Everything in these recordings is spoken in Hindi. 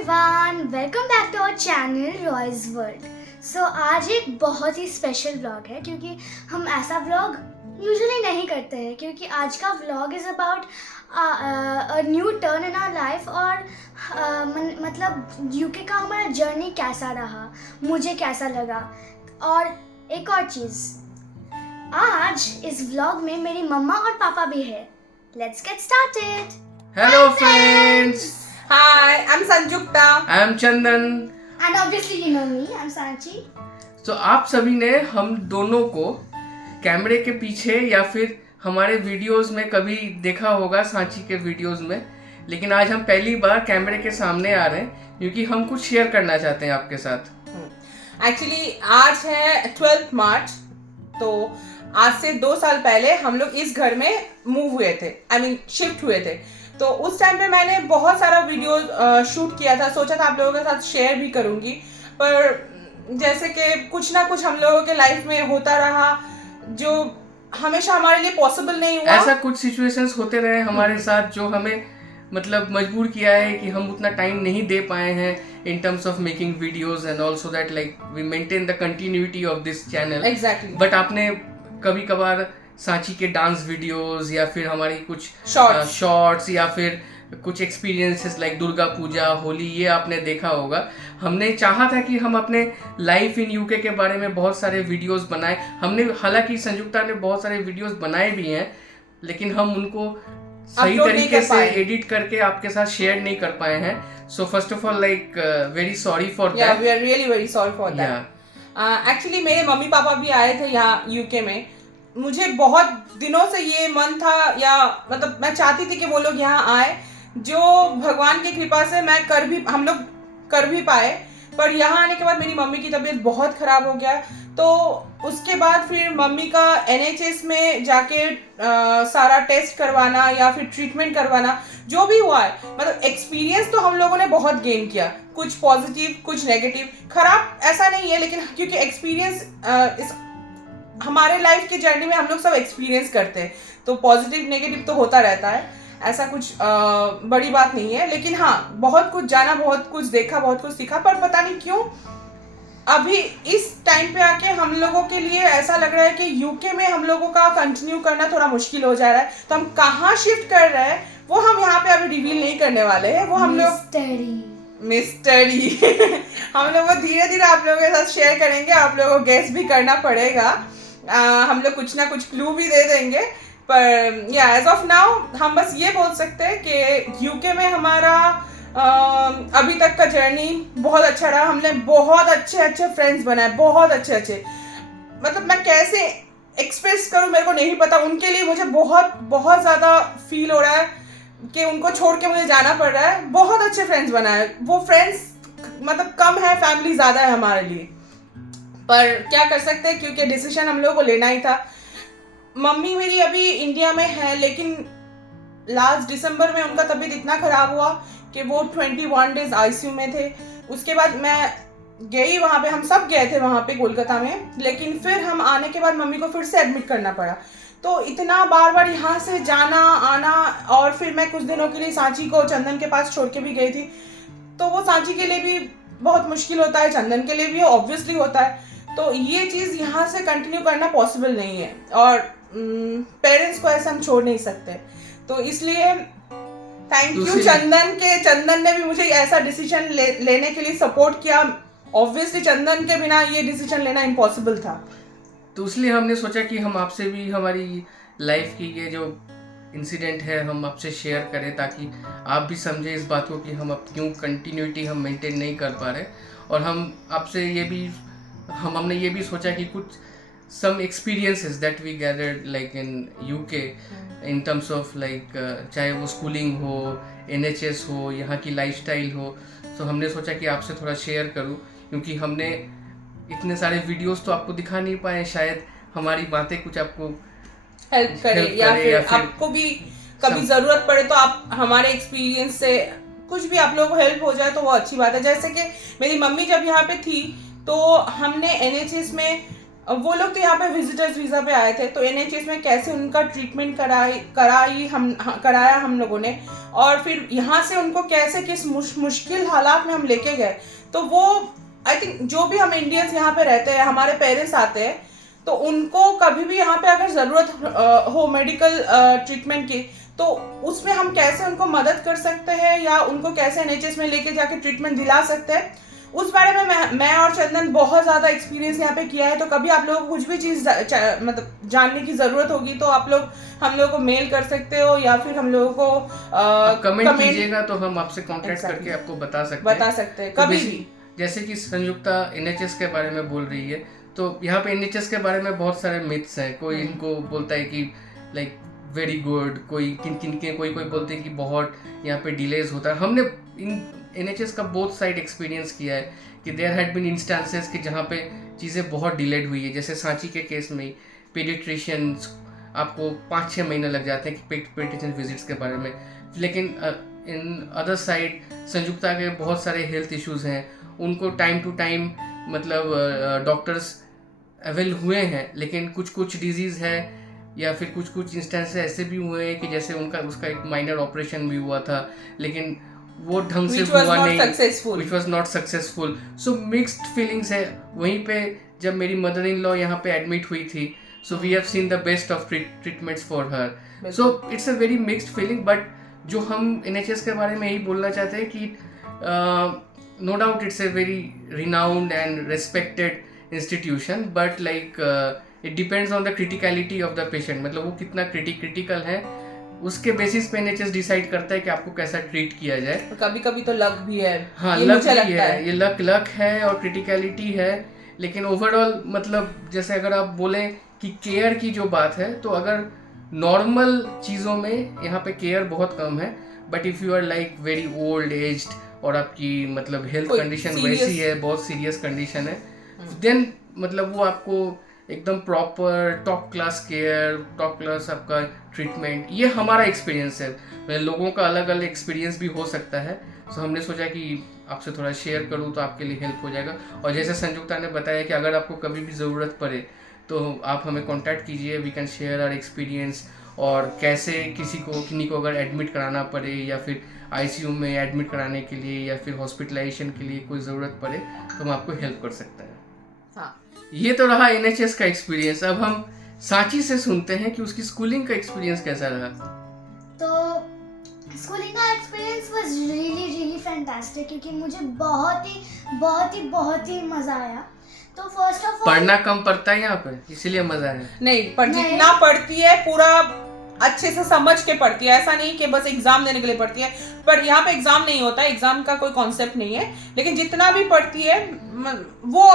Everyone, welcome back to our channel Roy's world. So आज एक बहुत ही स्पेशल व्लॉग है क्योंकि हम ऐसा व्लॉग यूजुअली नहीं करते हैं, क्योंकि आज का vlog is about a new turn in our life और मतलब यूके का हमारा जर्नी कैसा रहा, मुझे कैसा लगा। और एक और चीज़, आज इस व्लॉग में मेरी मम्मा और पापा भी है। Let's get started. Hello friends, Hi, I'm Sanjukta. I am Chandan. And obviously you know me, I'm Sanchi. तो आप सभी ने हम दोनों को कैमरे के पीछे या फिर हमारे वीडियोस में कभी देखा होगा, सांची के वीडियोस में, लेकिन आज हम पहली बार कैमरे के सामने आ रहे हैं क्योंकि हम कुछ शेयर करना चाहते हैं आपके साथ। एक्चुअली आज है 12 मार्च, तो आज से 2 साल पहले हम लोग इस घर में मूव हुए थे, शिफ्ट हुए थे। तो उस टाइम पे मैंने बहुत सारा वीडियो शूट किया था, सोचा था आप लोगों के साथ शेयर भी करूंगी, पर जैसे कि कुछ ना कुछ हम लोगों के लाइफ में होता रहा जो हमेशा हमारे लिए पॉसिबल नहीं हुआ। ऐसा कुछ सिचुएशंस होते रहे हमारे साथ जो हमें मतलब मजबूर किया है कि हम उतना टाइम नहीं दे पाए हैं in terms of making videos and also that like we maintain the continuity of this channel. Exactly. But आपने कभी कभार सांची के डांस वीडियोस या फिर हमारी कुछ शॉर्ट्स या फिर कुछ एक्सपीरियंसेस लाइक दुर्गा पूजा, होली, ये आपने देखा होगा। हमने चाहा था कि हम अपने लाइफ इन यूके के बारे में बहुत सारे वीडियोस बनाए। हमने हालांकि संयुक्ता ने बहुत सारे वीडियोस बनाए भी हैं, लेकिन हम उनको सही तरीके से एडिट करके आपके साथ शेयर नहीं कर पाए हैं। So first of all like very sorry for that. We are really very sorry for that. Actually मेरे मम्मी पापा भी आए थे यहाँ यूके में। मुझे बहुत दिनों से ये मन था, या मतलब मैं चाहती थी कि वो लोग यहाँ आए, जो भगवान की कृपा से हम लोग कर भी पाए। पर यहाँ आने के बाद मेरी मम्मी की तबीयत बहुत खराब हो गया, तो उसके बाद फिर मम्मी का NHS में जाके सारा टेस्ट करवाना या फिर ट्रीटमेंट करवाना, जो भी हुआ है, मतलब एक्सपीरियंस तो हम लोगों ने बहुत गेन किया, कुछ पॉजिटिव कुछ नेगेटिव। खराब ऐसा नहीं है, लेकिन क्योंकि एक्सपीरियंस हमारे लाइफ की जर्नी में हम लोग सब एक्सपीरियंस करते हैं, तो पॉजिटिव नेगेटिव तो होता रहता है, ऐसा कुछ बड़ी बात नहीं है। लेकिन हाँ, बहुत कुछ जाना, बहुत कुछ देखा, बहुत कुछ सीखा, पर पता नहीं क्यों अभी इस टाइम पे आके हम लोगों के लिए ऐसा लग रहा है कि यूके में हम लोगों का कंटिन्यू करना थोड़ा मुश्किल हो जा रहा है। तो हम कहाँ शिफ्ट कर रहे हैं वो हम यहाँ पे अभी रिवील नहीं करने वाले हैं, वो हम लोग मिस्टरी हम लोग वो धीरे धीरे आप लोगों के साथ शेयर करेंगे। आप लोगों को गेस भी करना पड़ेगा, हम लोग कुछ ना कुछ क्लू भी दे देंगे। पर या एज ऑफ नाउ हम बस ये बोल सकते हैं कि यूके में हमारा अभी तक का जर्नी बहुत अच्छा रहा। हमने बहुत अच्छे फ्रेंड्स बनाए, बहुत अच्छे। मतलब मैं कैसे एक्सप्रेस करूं मेरे को नहीं पता। उनके लिए मुझे बहुत ज़्यादा फील हो रहा है कि उनको छोड़ के मुझे जाना पड़ रहा है। बहुत अच्छे फ्रेंड्स बनाए, वो फ्रेंड्स मतलब कम है, फैमिली ज़्यादा है हमारे लिए, पर क्या कर सकते हैं क्योंकि डिसीजन हम लोगों को लेना ही था। मम्मी मेरी अभी इंडिया में है, लेकिन लास्ट दिसंबर में उनका तबीयत इतना ख़राब हुआ कि वो 21 डेज ICU में थे। उसके बाद मैं गई वहाँ पे, हम सब गए थे वहाँ पे कोलकाता में, लेकिन फिर हम आने के बाद मम्मी को फिर से एडमिट करना पड़ा। तो इतना बार यहाँ से जाना आना, और फिर मैं कुछ दिनों के लिए सांची को चंदन के पास छोड़ के भी गई थी, तो वो सांची के लिए भी बहुत मुश्किल होता है, चंदन के लिए भी ऑब्वियसली होता है। तो ये चीज़ यहाँ से कंटिन्यू करना पॉसिबल नहीं है, और पेरेंट्स को ऐसे हम छोड़ नहीं सकते। तो इसलिए थैंक यू चंदन ने भी मुझे ऐसा डिसीजन लेने के लिए सपोर्ट किया। ऑब्वियसली चंदन के बिना ये डिसीजन लेना इम्पॉसिबल था, तो इसलिए हमने सोचा कि हम आपसे भी हमारी लाइफ की ये जो इंसिडेंट है हम आपसे शेयर करें, ताकि आप भी समझें इस बात को कि हम अब क्यों कंटिन्यूटी हम मेंटेन नहीं कर पा रहे। और हम आपसे हमने ये भी सोचा कि कुछ some experiences that we gathered like in UK in terms of like चाहे वो स्कूलिंग हो, NHS हो, यहाँ की लाइफस्टाइल हो, तो हमने सोचा कि आपसे थोड़ा शेयर करूँ, क्योंकि हमने इतने सारे वीडियोस तो आपको दिखा नहीं पाए, शायद हमारी बातें कुछ आपको हेल्प करे या फिर आपको भी कभी ज़रूरत पड़े तो आप हमारे एक्सपीरियंस से कुछ भी आप लोगों को हेल्प हो जाए तो वो अच्छी बात है। जैसे कि मेरी मम्मी जब यहाँ पे थी तो हमने NHS में, वो लोग तो यहाँ पे विजिटर्स वीज़ा पे आए थे, तो NHS में कैसे उनका ट्रीटमेंट कराया हम लोगों ने, और फिर यहाँ से उनको कैसे किस मुश्किल हालात में हम लेके गए, तो वो आई थिंक जो भी हम इंडियंस यहाँ पे रहते हैं, हमारे पेरेंट्स आते हैं, तो उनको कभी भी यहाँ पे अगर ज़रूरत हो मेडिकल ट्रीटमेंट की, तो उसमें हम कैसे उनको मदद कर सकते हैं या उनको कैसे NHS में लेके जाके ट्रीटमेंट दिला सकते हैं, उस बारे में मैं और चंदन बहुत ज़्यादा एक्सपीरियंस यहाँ पे किया है। तो कभी आप लोगों को कुछ भी चीज़ मतलब जानने की ज़रूरत होगी तो आप लोग हम लोगों को मेल कर सकते हो या फिर हम लोगों को कमेंट कीजिएगा, तो हम आपसे कांटेक्ट करके आपको बता सकते हैं कभी भी। जैसे कि संयुक्ता NHS के बारे में बोल रही है, तो यहाँ पे NHS के बारे में बहुत सारे मिथ्स हैं। कोई इनको बोलता है कि लाइक वेरी गुड, कोई कोई बोलते हैं कि बहुत यहाँ पे डिलेज होता है। हमने इन NHS का बोथ साइड एक्सपीरियंस किया है कि देयर हैड बीन इंस्टेंसेस कि जहाँ पे चीज़ें बहुत डिलेड हुई है। जैसे सांची के केस में पीडियाट्रिशियंस आपको 5-6 महीने लग जाते हैं कि पीडियाट्रिशियन विजिट्स के बारे में, लेकिन इन अदर साइड संयुक्ता के बहुत सारे हेल्थ इश्यूज़ हैं, उनको टाइम टू टाइम मतलब डॉक्टर्स अवेल हुए हैं, लेकिन कुछ डिजीज़ है या फिर कुछ इंस्टेंस ऐसे भी हुए हैं कि जैसे उसका एक माइनर ऑपरेशन भी हुआ था, लेकिन वो ढंग से हुआ नहीं, which was not successful. So mixed feelings है। वहीं पे जब मेरी मदर इन लॉ यहाँ पे एडमिट हुई थी, so we have seen the best of treatments for her. So it's a very mixed feeling, but जो हम NHS के बारे में यही बोलना चाहते हैं कि no doubt it's a very renowned and respected institution, but like it depends on the criticality of the patient, मतलब वो कितना critical है, उसके बेसिस पे NHS डिसाइड करता है कि आपको कैसा ट्रीट किया जाए। कभी कभी तो लक भी है। हाँ, लक भी है, ये लक है और क्रिटिकलिटी है, लेकिन ओवरऑल मतलब जैसे अगर आप बोलें कि केयर की जो बात है, तो अगर नॉर्मल चीज़ों में यहाँ पे केयर बहुत कम है, but if you are like very old aged और आपकी मतलब हेल्थ कंडीशन वैसी है, बहुत सीरियस कंडीशन है, देन मतलब वो आपको एकदम proper top class care, top class आपका ट्रीटमेंट, ये हमारा एक्सपीरियंस है। लोगों का अलग अलग एक्सपीरियंस भी हो सकता है, तो हमने सोचा कि आपसे थोड़ा शेयर करूँ तो आपके लिए हेल्प हो जाएगा। और जैसे संयुक्ता ने बताया कि अगर आपको कभी भी ज़रूरत पड़े तो आप हमें कांटेक्ट कीजिए, we can share our experience, और कैसे किन्हीं को अगर एडमिट कराना पड़े या फिर ICU में एडमिट कराने के लिए या फिर हॉस्पिटलाइजेशन के लिए कोई ज़रूरत पड़े तो हम आपको हेल्प कर सकते हैं। हाँ, ये तो रहा NHS का एक्सपीरियंस। अब हम सांची से सुनते हैं कि उसकी स्कूलिंग का एक्सपीरियंस कैसा रहा। तो स्कूलिंग का एक्सपीरियंस वाज रियली फैंटास्टिक, क्योंकि मुझे बहुत ही मज़ा आया। तो फर्स्ट ऑफ ऑल पढ़ना कम पड़ता है यहाँ पे, इसीलिए मज़ा है। नहीं, पर जितना पढ़ती है पूरा अच्छे से समझ के पढ़ती है, ऐसा नहीं कि बस एग्जाम देने के लिए पढ़ती है। पर यहाँ पे एग्जाम नहीं होता है, एग्जाम का कोई कॉन्सेप्ट नहीं है, लेकिन जितना भी पढ़ती है वो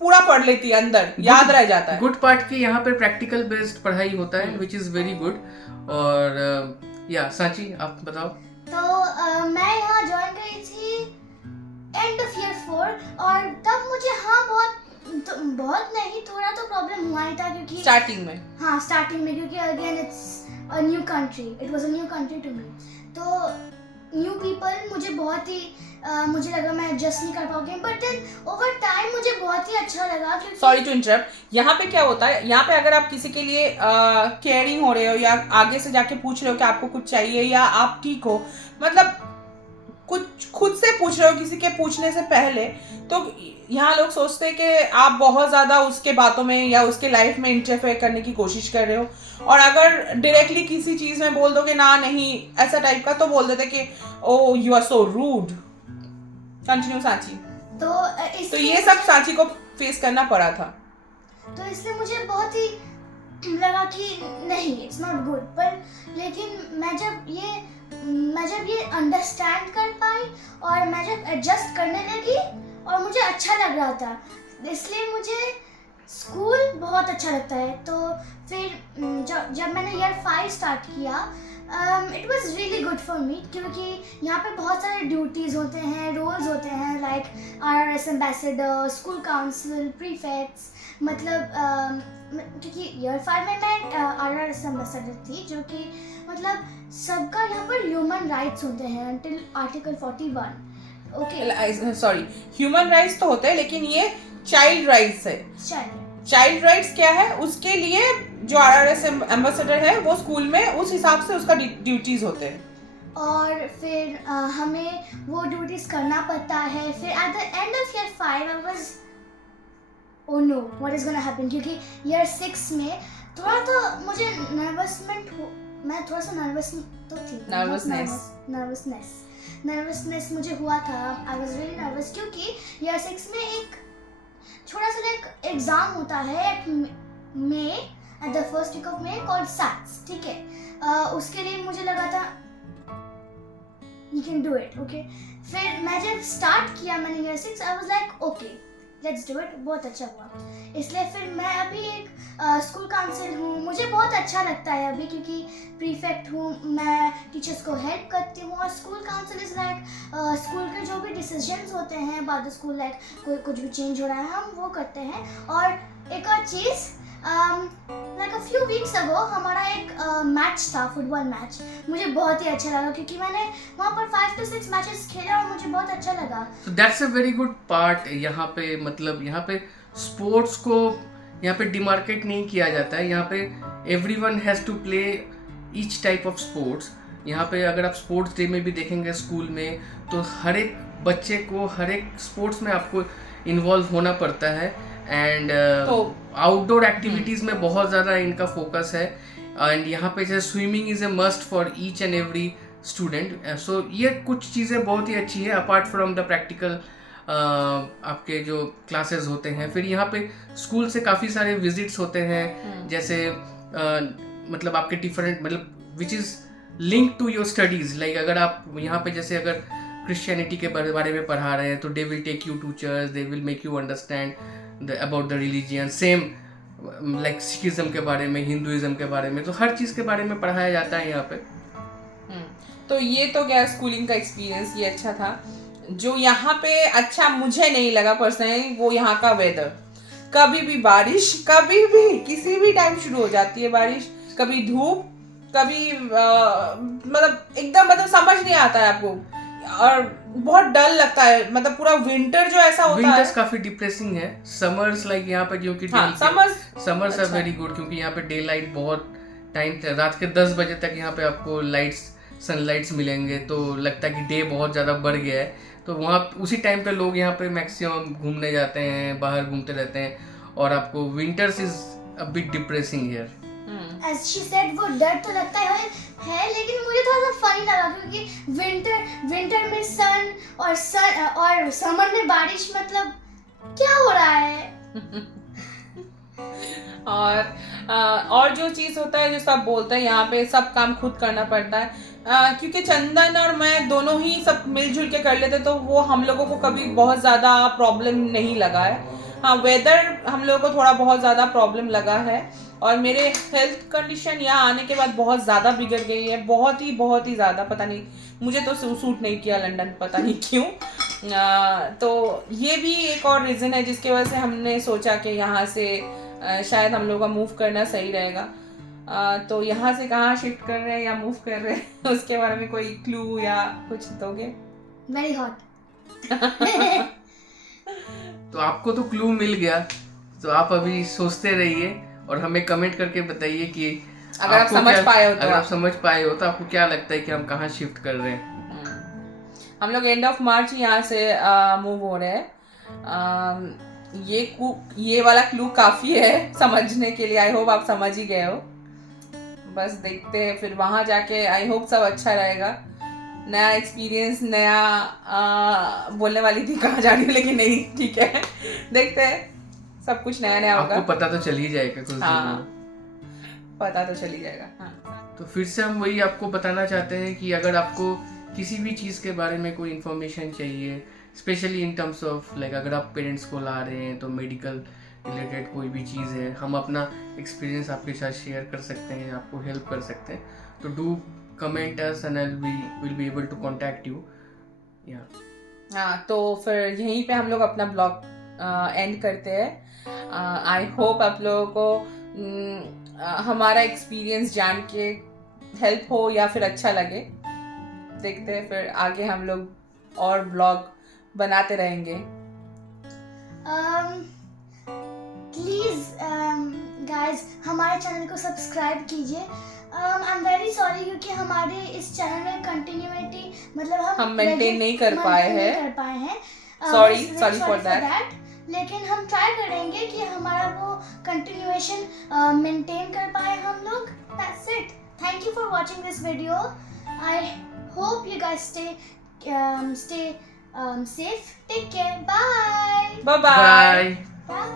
पूरा पढ़ लेती है, अंदर याद रह जाता है। गुड पार्ट की यहाँ पे प्रैक्टिकल बेस्ड पढ़ाई होता है, विच इज़ वेरी गुड। और या सांची आप बताओ। तो मैं यहाँ ज्वाइन करी थी एंड ऑफ ईयर 4, और तब मुझे बहुत नहीं, थोड़ा तो प्रॉब्लम हुआ ही था, क्योंकि स्टार्टिंग में क्योंकि again it's a new country, it was a new country to me. तो न्यू पीपल मुझे लगा मैं एडजस्ट नहीं कर पाऊंगी, बट देन ओवर टाइम मुझे बहुत ही अच्छा लगा। सॉरी टू इंटरप्ट, यहाँ पे क्या होता है, यहाँ पे अगर आप किसी के लिए केयरिंग हो रहे हो या आगे से जाके पूछ रहे हो कि आपको कुछ चाहिए या आप ठीक हो, मतलब कुछ खुद से पूछ रहे हो किसी के पूछने से पहले, तो यहाँ लोग सोचते हैं कि आप बहुत ज़्यादा उसके बातों में या उसके लाइफ में इंटरफेयर करने की कोशिश कर रहे हो, और अगर डायरेक्टली किसी चीज़ में बोल दोगे ना नहीं ऐसा टाइप का, तो बोल देते कि oh you are so rude. Continue Sanchi. तो ये सब सांची को फेस करना पड़ा था। तो इसलिए मुझे बहुत ही लगा कि नहीं, इट्स नॉट गुड, पर लेकिन मैं जब ये अंडरस्टैंड कर पाई और मैं जब एडजस्ट करने लगी और मुझे अच्छा लग रहा था, इसलिए मुझे स्कूल बहुत अच्छा लगता है। तो फिर जब मैंने ईयर 5 स्टार्ट किया, it was really good for me, क्योंकि यहाँ पे बहुत सारे ड्यूटीज़ होते हैं, रोल्स होते हैं, like RRS ambassador, school council, prefects, मतलब क्योंकि ईयर 5 में मैं RRS एम्बेसडर थी, जो कि मतलब सबका यहाँ पर ह्यूमन राइट्स होते हैं until article 41। Okay, sorry, human rights तो होते हैं, लेकिन ये चाइल्ड राइट्स है। चाइल्ड राइट्स क्या है, उसके लिए जो RRS एम्बेसडर है वो स्कूल में उस हिसाब से उसका ड्यूटीज होते हैं। और फिर हमें वो ड्यूटीज़ करना पड़ता है. फिर at the end of year 5 I was oh know what is gonna happen, क्योंकि ईयर 6 में थोड़ा तो मुझे मैं थोड़ा सा नर्वस तो थी. नर्वसनेस मुझे हुआ था. आई वाज रियली नर्वस क्योंकि ईयर 6 में एक छोटा सा एक एग्ज़ाम होता है at the first week of May called SATs. ठीक है, उसके लिए मुझे लगा था you can do it, okay. फिर मैं जब स्टार्ट किया मैंने year 6 I was like okay let's do it. बहुत अच्छा हुआ. इसलिए फिर मैं अभी एक स्कूल काउंसिल हूँ. मुझे बहुत अच्छा लगता है अभी क्योंकि प्रीफेक्ट हूँ. मैं टीचर्स को हेल्प करती हूँ और school council is like school के जो भी डिसीजंस होते हैं अबाउट द स्कूल, लाइक कोई कुछ भी चेंज हो रहा है हम वो करते हैं. और एक और चीज़ like a few weeks ago हमारा एक मैच था, फुटबॉल मैच. मुझे बहुत ही अच्छा लगा क्योंकि मैंने वहाँ पर 5 to 6 मैचेस खेले और मुझे बहुत अच्छा लगा. So that's a very good part. यहाँ पे मतलब यहाँ पे स्पोर्ट्स को यहाँ पे डिमार्केट नहीं किया जाता है. यहाँ पे everyone has to play each type of sports. यहाँ पे अगर आप स्पोर्ट्स डे में भी देखेंगे स्कूल में तो हर एक बच्चे को हर एक स्पोर्ट्स में आपको इन्वॉल्व होना पड़ता है. एंड आउटडोर एक्टिविटीज़ में बहुत ज़्यादा इनका फोकस है. एंड यहाँ पे जैसे swimming is a must for each and every student. So ये कुछ चीज़ें बहुत ही अच्छी है अपार्ट फ्रॉम द प्रैक्टिकल आपके जो क्लासेस होते हैं. फिर यहाँ पे स्कूल से काफ़ी सारे विजिट्स होते हैं जैसे मतलब आपके डिफरेंट मतलब which is link to your studies. Like अगर आप यहाँ पे जैसे अगर क्रिश्चियनिटी के बारे में पढ़ा रहे हैं तो they will take you to church, they will make you understand about the religion. Same like Sikhism के बारे में, हिंदुइज्म के बारे में, तो हर चीज़ के बारे में पढ़ाया जाता है यहाँ पे. तो ये तो क्या स्कूलिंग का एक्सपीरियंस ये अच्छा था. जो यहाँ पे अच्छा मुझे नहीं लगा पर्सनली वो यहाँ का वेदर. कभी भी बारिश, कभी भी किसी भी टाइम शुरू हो जाती है बारिश, कभी धूप, कभी मतलब एकदम मतलब समझ नहीं आता है आपको और बहुत डर लगता है. मतलब पूरा विंटर जो ऐसा होता है, विंटर्स काफी डिप्रेसिंग है. समर्स लाइक यहाँ पे क्योंकि समर्स आर वेरी गुड क्योंकि यहाँ पे डे लाइट बहुत टाइम रात के 10 बजे तक यहाँ पे आपको सनलाइट्स मिलेंगे तो लगता है कि डे बहुत ज़्यादा बढ़ गया है. तो वहाँ उसी टाइम पे लोग यहाँ पे मैक्सिमम घूमने जाते हैं, बाहर घूमते रहते हैं. और आपको winters is a bit depressing here. As she said, वो डर तो लगता है लेकिन मुझे थोड़ा सा फनी लगा क्योंकि विंटर में सन और समर में बारिश, मतलब क्या हो रहा है. और जो चीज़ होता है जो सब बोलते हैं यहाँ पे सब काम खुद करना पड़ता है. क्योंकि चंदन और मैं दोनों ही सब मिलजुल के कर लेते तो वो हम लोगों को कभी बहुत ज़्यादा प्रॉब्लम नहीं लगा है. हाँ, वेदर हम लोगों को थोड़ा बहुत ज़्यादा प्रॉब्लम लगा है और मेरे हेल्थ कंडीशन यहाँ आने के बाद बहुत ज़्यादा बिगड़ गई है. बहुत ही ज़्यादा. पता नहीं, मुझे तो सूट नहीं किया लंदन, पता नहीं क्यों. तो ये भी एक और रीज़न है जिसकी वजह से हमने सोचा कि यहाँ से शायद हम लोग का मूव करना सही रहेगा. तो यहाँ से कहाँ शिफ्ट कर रहे हैं या मूव कर रहे हैं उसके बारे में कोई क्लू या कुछ दोगे? Very hot. तो आपको तो क्लू मिल गया, तो आप अभी सोचते रहिए और हमें कमेंट करके बताइए कि अगर आप समझ पाए हो तो आपको क्या लगता है कि हम कहाँ शिफ्ट कर रहे हैं. हम लोग एंड ऑफ मार्च यहाँ से मूव हो रहे हैं. ये वाला क्लू काफ़ी है समझने के लिए. आई होप आप समझ ही गए हो. बस देखते हैं फिर वहाँ जाके. आई होप सब अच्छा रहेगा. नया एक्सपीरियंस, नया बोलने वाली थी कहाँ जा रही हूँ लेकिन नहीं, ठीक है. देखते हैं, सब कुछ नया होगा. आपको पता तो चल ही जाएगा कुछ. हाँ, पता तो चल ही जाएगा. हाँ. तो फिर से हम वही आपको बताना चाहते हैं कि अगर आपको किसी भी चीज़ के बारे में कोई इन्फॉर्मेशन चाहिए, specially in terms of like अगर आप पेरेंट्स को ला रहे हैं तो मेडिकल रिलेटेड कोई भी चीज़ है, हम अपना एक्सपीरियंस आपके साथ शेयर कर सकते हैं, आपको हेल्प कर सकते हैं. तो do comment us and will be able to contact you. हाँ, तो फिर यहीं पे हम लोग अपना ब्लॉग एंड करते हैं. आई होप आप लोगों को हमारा एक्सपीरियंस जान के हेल्प हो या फिर अच्छा लगे. देखते हैं फिर आगे हम लोग और ब्लॉग बनाते रहेंगे. प्लीज़ गाइस हमारे चैनल को सब्सक्राइब कीजिए. आई एम वेरी सॉरी क्योंकि हमारे इस चैनल में कंटिन्यूटी मतलब हम maintain नहीं कर पाए हैं। कर पाए हैं Sorry for that. लेकिन हम ट्राई करेंगे कि हमारा वो कंटिन्यूएशन मेंटेन कर पाए हम लोग. That's it. Thank you for watching this video. I hope you guys stay safe. Take care. Bye. Bye bye. Bye. Bye.